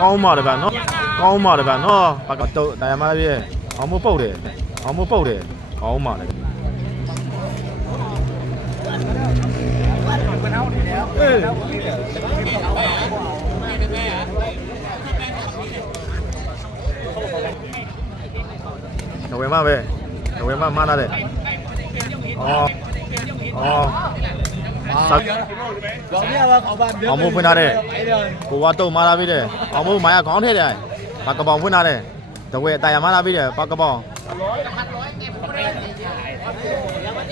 ကောင်းပါတယ်ဗျာနော်ကောင်းပါတယ်ဗျာနော်ဘာကတော့တရားမလားပြည့်အောင်မပုတ်တယ်အောင်မပုတ်တယ်ကောင်းပါတယ်အေးနိုဝင်ဘာပဲနိုဝင်ဘာမနာတဲ့အော်အော်ဆက်ရောင်းရပါခေါပါ အောင်မို့ဖွင့်ထားတဲ့ကိုကတော့မာလာပြီးတယ်အောင်မို့မာရခေါင်းထဲတယ်ပါကပောင်ဖွင့်ထားတယ်တဝဲအတရမာလာပြီးတယ်ပါကပောင်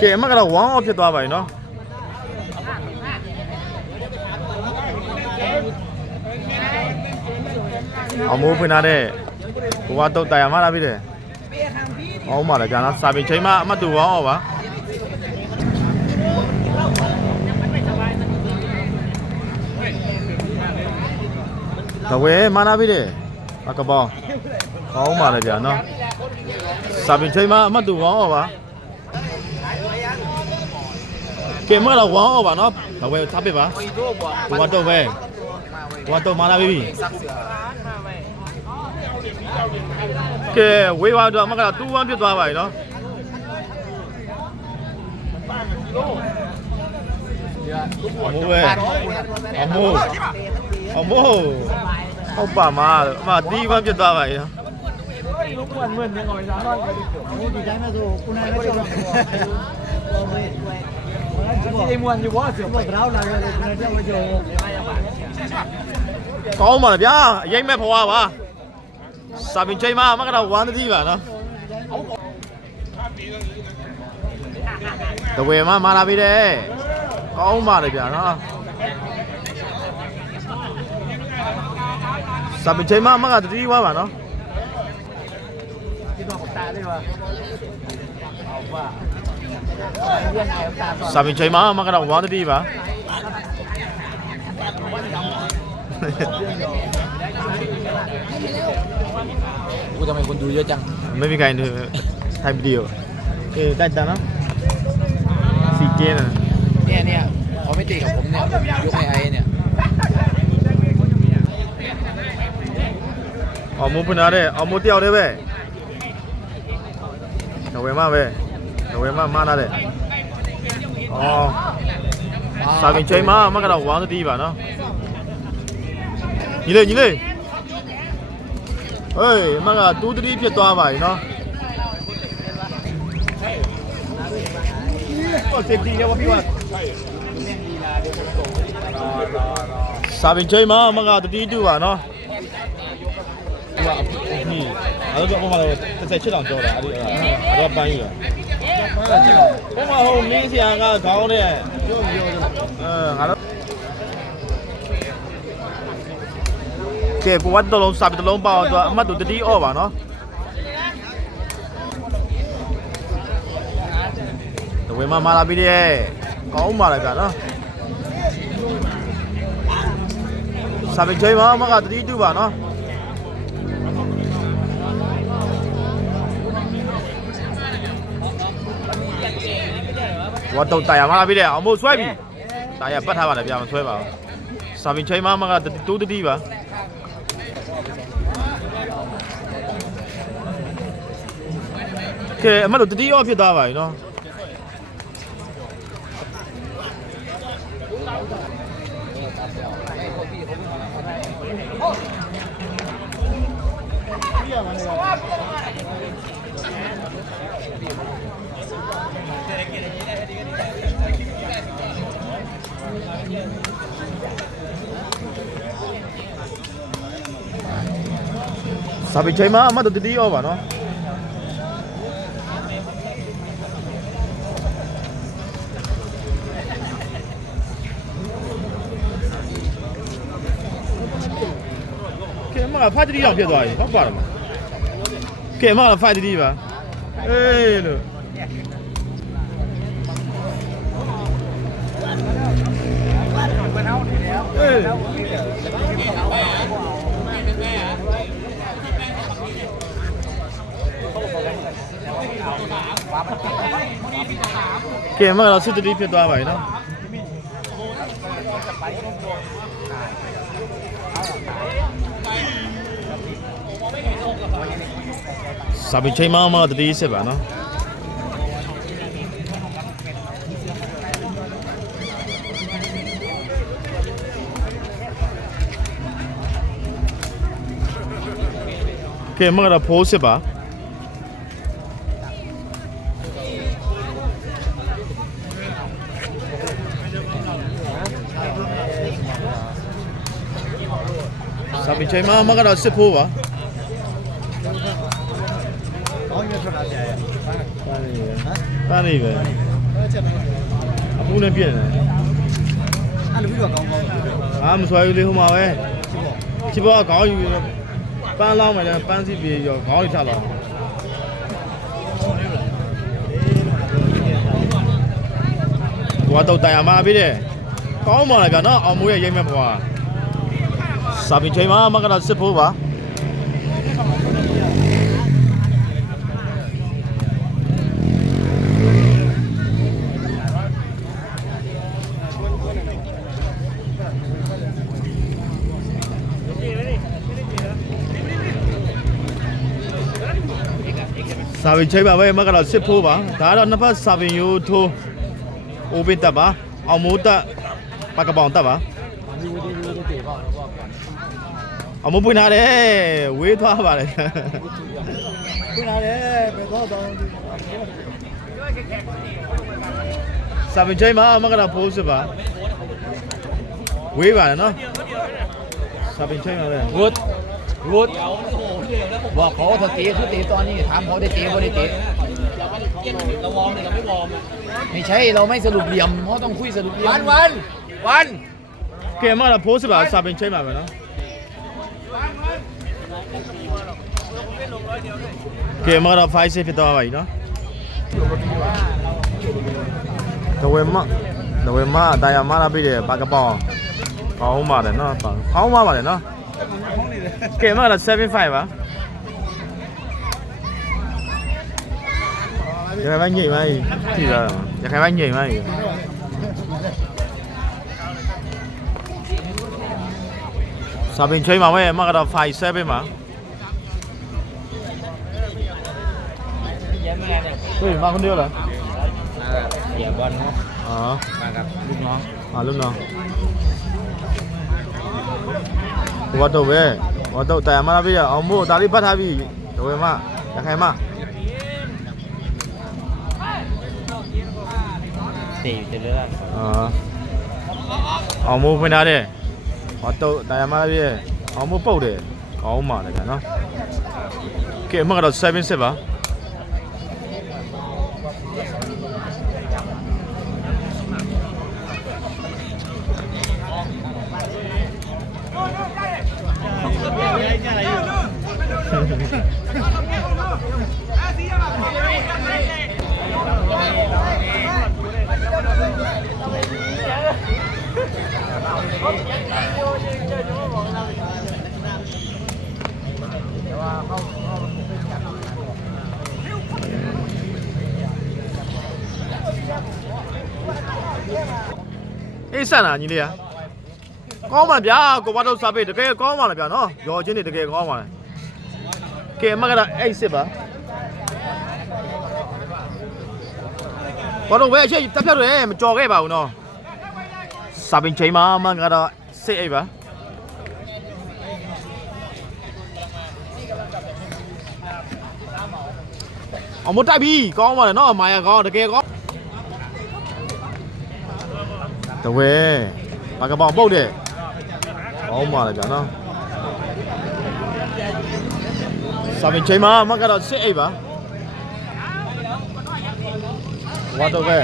ကဲအမကတော့ဝမ်းအော့ဖြစ်သွားပါပြီနော်အောင်မို့ဖွင့်ထားတဲ့ကိုကတော့တရမာလာပြီးတယ်အောင်မာလာကြာနာစာပင်ချိန်မှာအမတ်တူဝမ်းအော့ပါ တဝဲမာလာပြီးတယ်ပါကပောင်ကောင်းပါလေကြာနော်စာပင်ချိန်မှာအမတ်တူဝမ်းအော့ပါကဲမကတော့ဝမ်းအော့ပါနော်တဝဲထားပစ်ပါဒီတော့ပေါ့ကိုကတော့ပဲကိုကတော့မာလာပြီးပြီဆက်စရာကဲဝေးပါတော့အမကတော့တူဝမ်းဖြစ်သွားပါပြီနော်ဒီကအ မိုးပဲအမိုးအမိုးဟုတ်ပါမအမတီးဝမ်းဖြစ်သွားပါပြီနော်လုံးဝမွန်းနေအောင်ရာတော့ဒီတိုင်းမဲ့ဆိုခုနကကြောက်တော့ဒီမွန်းဒီဘောဆိုတော့ဘောလာရတယ်ခုနကကြောက်ကြောက်ကောင်းပါလားဗျာအရင်မဲ့ဖွာပါစာပင်ချိန်မှာအမကတော့ဝမ်းသတိပါနော်တဝဲမှာမာလာပြီတဲ့ ကောင်းပါလေဗျာနော်စာပင်ချိန်မှာအမကသတိဝါပါနော် ဒီတော့တာလေးပါဟုတ်ပါဒီနေ့တာတော့ စာပင်ချိန်မှာအမကတော့ဝမ်းသတိပါ กูทำไมคนดูเยอะจัง ไม่มีใครดูถ่ายวิดีโอเออได้ตังค์เนาะสี่เกนอ่ะ เนี่ยเนี่ยเขาไม่ตีกับผมเนี่ยยกไอ้ไอ้เนี่ย အောင်မိုးဖွင့်ထားတဲ့အောင်မိုးတယောက်တည်းပဲနဝေမပဲနဝေမမနာတဲ့အော်စာပင်ချိန်မှာအမကတော့ဝမ်းသတိပါနော်ညီလေးညီလေးဟေးအမကတူးသတိဖြစ်သွားပါပြီနော် ဟောစစ်တီရောပြီးပါစာပင်ချိန်မှာအမကတတိတူပါနော်ဒီကนี่အဲ့တော့ဘုမတော့တစ်ဆက်ချစ်တောင်ကြောတာအဲ့ဒီအဲ့တော့ပန်းကြီးရောဘုမဟိုမင်းဆရာကခေါင်းနဲ့ပြောပြောအဲငါတော့ကဲကိုဝတ်တလုံးစာပတလုံးပေါ့တော့အမတ်တို့တတိအော့ပါနော် တဝေမမလာပြီးတဲ့ကောင်းပါလေဗျာနော်စာပချိန်မှာအမကတတိတူပါနော်ဝတ်တော့တာယာမလာပြီတဲ့အောင်မို့ဆွဲပြီတာယာပတ်ထားပါလေဗျာမဆွဲပါဘူးစာပင်ချိန်မမကတူးတတိပါကဲအမတို့တတိရောဖြစ်သွားပါပြီနော် စာပင်ချိန်မအ မတို့တတိရောပါနော်ကဲအမကဖတ်တတိရောဖြစ်သွားပြီဟုတ်ပါတော့မကဲအမကဖတ်တတိပါအေးလို့အေးကဲမကတော့စစ်တတိဖြစ်သွားပါပြီနော် စာပင်ချိန်မှမှတတိစစ်ပါနော်ကဲမကတော့ဖိုးစစ်ပါစာပင်ချိန်မှမကတော့စစ်ဖိုးပါ ကောင်းရထွက်လာကြရဲ့ပန်းနေပဲပန်းနေပဲအပူနဲ့ပြည့်နေတယ်အဲ့လိုပြီးတော့ကောင်းကောင်းတယ်ငါမဆွဲဘူးလေဟိုမှာပဲရှိပေါ့ချစ်ဘောကခေါင်းယူပြီးတော့ပန်းလောင်းမယ်လည်းပန်းစီပြေရောခေါင်းယူချလာဘွားတော့တရားမပြီးတယ်ကောင်းပါလားဗျာနော်အောင်မိုးရဲ့ရိမ့်မဲ့ဘွားစာပင်ချိန်မှာမကလာစစ်ဖို့ပါ စာပင်ချိန်ပါပဲမကလာစစ်ဖို့ပါဒါကတော့နှစ်ဖက်စာပင်ရိုးထိုးအိုးပစ်တက်ပါအောင်မိုးတက်ပကပောင်တက်ပါဒီဝီဒီယိုလေးတွေပေါ့တော့ပေါ့အမပွင့်လာတယ်ဝေးသွားပါလေခုနလည်းဘယ်တော့တော့စာပင်ချိန်မှာမကတာဖိုးစစ်ပါဝေးပါလေနော်စာပင်ချိန်ပါလေวุฒ วุฒว่าเขาถ้าเตะคือเตะตอนนี้ถามเขาได้เตะบ่ได้เตะเราวอร์มเลยเราไม่วอร์มไม่ใช่เราไม่สรุปเหลี่ยมเพราะต้องคุยสรุปเหลี่ยมวันวันวัน ကဲမကတာဖိုးစစ်ပါစာပင်ချိန်ပါပဲနော်ကဲမကတာ5 6ဖြစ်သွားပါပြီနော်ဒဝဲမဒဝဲမတာယာမလာပြည့်တယ်ပါကပောင်းကောင်းပါတယ်နော်ကောင်းပါပါတယ်နော်ကဲမကတာ75ပါရခိုင်ပိုင်းညိမ့်ပါကြီးကြည့်ရအောင်ရခိုင်ပိုင်းညိမ့်ပါကြီးစာပင်ချိန် KMR là xe 75 hả? Chắc em anh nhỉ mày? Thì giờ nhà em anh nhỉ mày? Sao mình chơi mà mày? Mà đó phải xe bên mà. Tôi mà con đưa là? Dạ bên đó Ờ. Mà gặp lúc nó À lúc nó Qua đầu về. ဟောတော့တာယာမလာပြီးတော့အောင်မို့ဒါလေးပတ်ထားပြီးဒဝဲမရခိုင်မတေးတယ်လားအာအောင်မို့ဖွင့်ထားတယ်ဟောတော့တာယာမလာပြီးအောင်မို့ပုတ်တယ်ကောင်းပါလေကနော်ကဲအမှတ်ကတော့7 7ပါ အေးဆန်တာညီလေးอ่ะကောင်းပါဗျာကိုဘာတော့စားပေးတကယ်ကောင်းပါလားဗျာနော်ရော်ချင်းတွေတကယ်ကောင်းပါလားကဲအမှတ်ကတော့8 7ပါဘာလို့ဝဲအချက်တက်ဖြတ်တယ်မကြော်ခဲ့ပါဘူးနော်စာပင်ချိန်မှာအမှတ်ကတော့6 8ပါအောင်မတိုက်ပြီကောင်းပါလေနော်မာယာကောင်းတကယ်ကောင်း တဝဲဘာကပောင်ပုတ်တယ်ကောင်းပါလေဗျာနော်စာပင်ချိန်မှာအမှတ်ကတော့6 8ပါဝါတော့ပဲ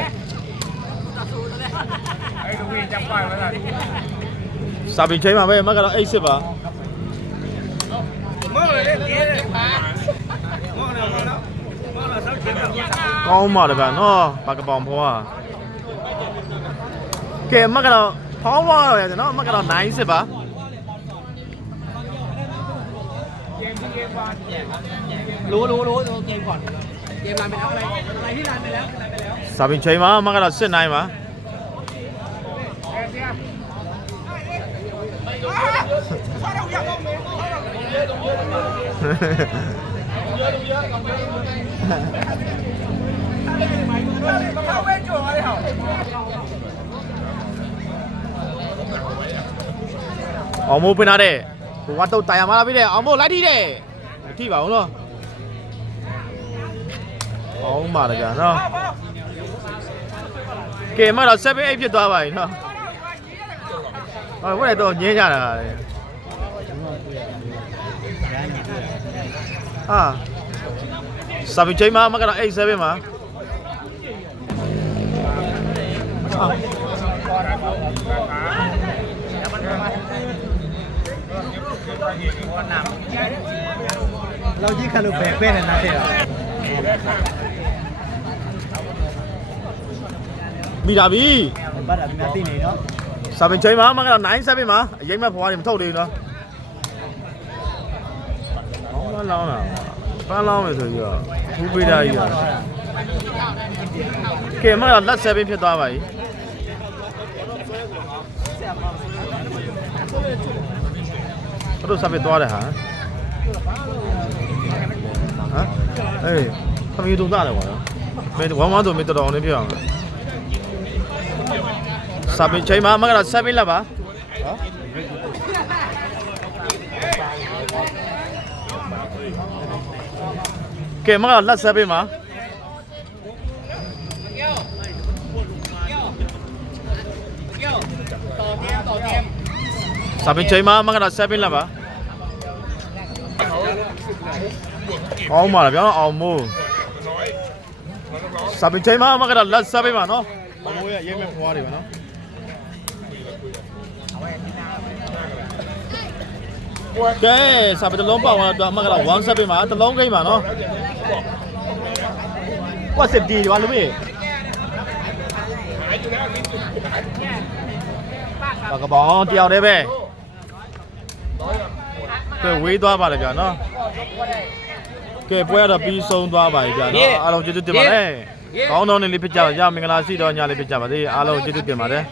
စာပင်ချိန်မှာပဲအမှတ်ကတော့8 8ပါ ကောင်းပါလေဗျာနော်ဘာကပောင်ဖောကကဲအမတ်ကတော့ဖောင်းသွားတော့ရတယ်နော်အမတ်ကတော့9စစ်ပါ ๆรู้รู้รู้ดูเกมก่อนเกมรันไปแล้วอะไรอะไรที่รันไปแล้วรันไปแล้ว စာပင်ချိန်မှာအမတ်ကတော့စစ်9ပါ အောင်မိုးပင်လာတဲ့ဟိုကတော့တာယာမလာပြီတဲ့အောင်မိုးလိုက်ထိတဲ့ထိပါအောင်နော်အောင်ပါလေကြာနော်ကဲမတော့7 8ဖြစ်သွားပါပြီနော်ဟောဘယ်တော့ညင်းကြတာလေအာစာပင်ချိန်မှာမကတော့8 7မှာအာ เราကြီးခါလို့ဘယ်ပဲနဲ့နားခဲ့တာ မိတာပြီ ဘာသာများသိနေနော် စာပင်ချိန်မှာမကတော့9 7မှာအရင်မဲ့ဖွားနေမထုတ်သေးဘူးနော်ဟောလောင်းလာပန်းလောင်းမယ်ဆိုပြီးတော့ဘူးပေးတာကြီးရောကဲမကတော့လက်7ဖြစ်သွားပါပြီ ဘယ်လိုစပစ်သွားတယ်ဟာဟမ်အေးခမီးတုံးသားတယ်ကွာနော်မင်းဝမ်းဝမ်းဆိုမင်းတော်တော်လေးပြအောင်စာပင်ချိန်မှာမကတော့7လက်ပါဟောကဲမကတော့လက်7မှာစာပင်ချိန်မှာမကတော့7လက်ပါအော င်ပါလားဗျာအောင်မို့စာပင်ချိန်မှာမကတော့လက်7ပါနော်အောင်မို့ရဲ့ရေးမဲ့ဖွားတွေပါနော်ကဲစာပတလုံးပေါအောင်တော့အမကတော့1 7မှာတလုံးကိန်းပါနော်ကွာစစ်ဒီဘာလို့မေးပါကဘောင်းတယောက်တည်းပဲ ကဲဝေးသွားပါလေဗျာနော်ကဲပွဲရတော့ပြီးဆုံးသွားပါပြီဗျာနော်အားလုံးကျေးဇူးတင်ပါတယ်ကောင်းတော့နေလေးဖြစ်ကြပါရမင်္ဂလာရှိတော့ညလေးဖြစ်ကြပါသေးအားလုံးကျေးဇူးတင်ပါတယ်